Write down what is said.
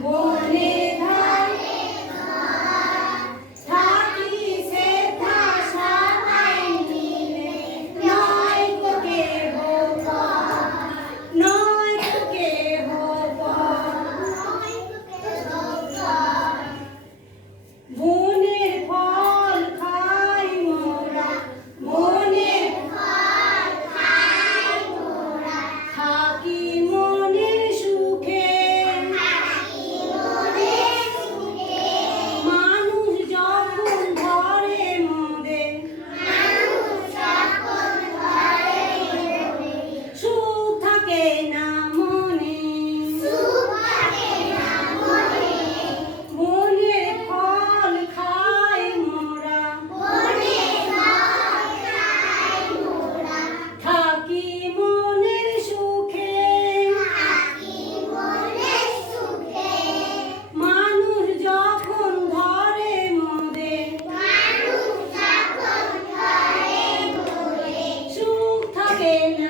Boa. again.